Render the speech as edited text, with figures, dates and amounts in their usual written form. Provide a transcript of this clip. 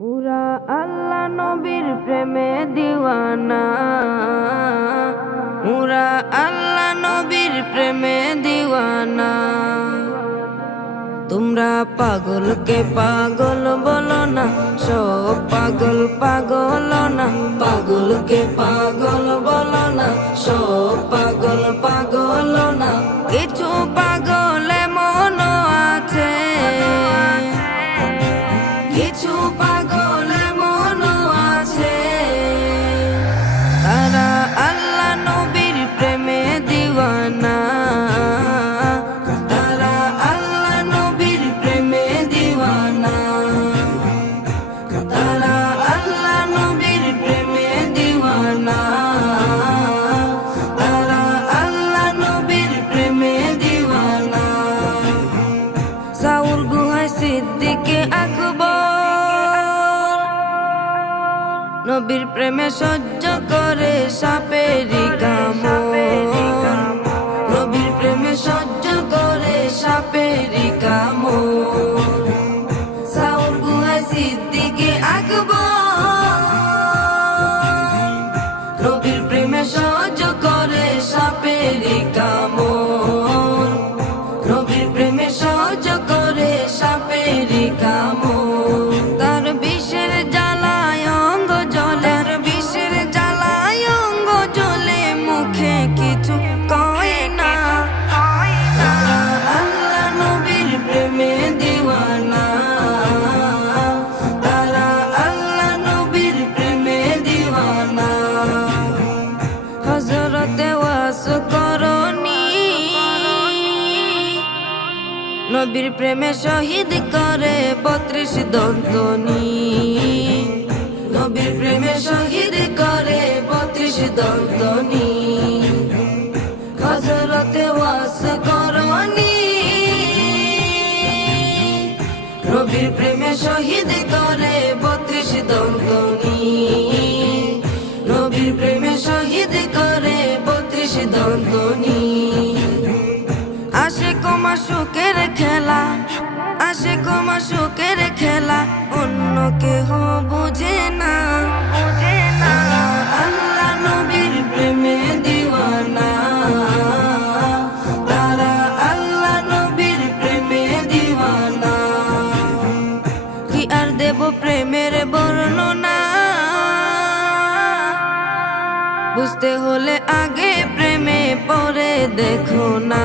পুরা আল্লাহ নবীর প্রেমে দিওয়ানা, পুরা আল্লাহ নবীর প্রেমে দিওয়ানা। তোমরা পাগলকে পাগল বলো না, সব পাগল পাগল না। পাগলকে পাগল বলো না, সব পাগল পাগল না। কিছু পাগল এমন আছে, কিছু পাগল এমন আছে, তারা আল্লাহ নবীর প্রেমে দিওয়ানা, তারা আল্লাহ নবীর প্রেমে দিওয়ানা, তারা আল্লাহ নবীর প্রেমে দিওয়ানা, তারা আল্লাহ নবীর প্রেমে দিওয়ানা। সাউর গুহায় সিদ্দিকে আকবর নবীর প্রেমে সহ্য করে সাপেরি কামড়, নবীর প্রেমে সহ্য করে সাপেরি কামড়। সাউর গুহায় সিদ্দিকে আকবর নবীর প্রেমে সহ্য করে সাপেরি কামড়, নবীর প্রেমে সহ্য করে সাপেরি কামড়। তার বিষের জ্বালায় অঙ্গ জ্বলে, তার বিষের জ্বালায় অঙ্গ জ্বলে, মুখে কিছু কয় না। তারা আল্লাহ নবীর প্রেমে দিওয়ানা, তারা আল্লাহ নবীর প্রেমে দিওয়ানা। হযরতে ওয়াস করনি নবীর প্রেমে শহীদ করে 32 দন্তনি, নবীর প্রেমে শহীদ করে 32 দন্তনি। হযরতে ওয়াস করনি নবীর প্রেমে শহীদ করে 32 দন্তনি, নবীর প্রেমে শহীদ করে 32 দন্তনি। আশিক মাশুকের খেলা, আশিক মাশুকের খেলা অন্য কেহ বুঝে না। আল্লাহ নবীর প্রেমে দিওয়ানা, তারা আল্লাহ নবীর প্রেমে দিওয়ানা। কি আর দেব প্রেমের বর্ণনা, বুঝতে হলে আগে প্রেমে পরে দেখো না।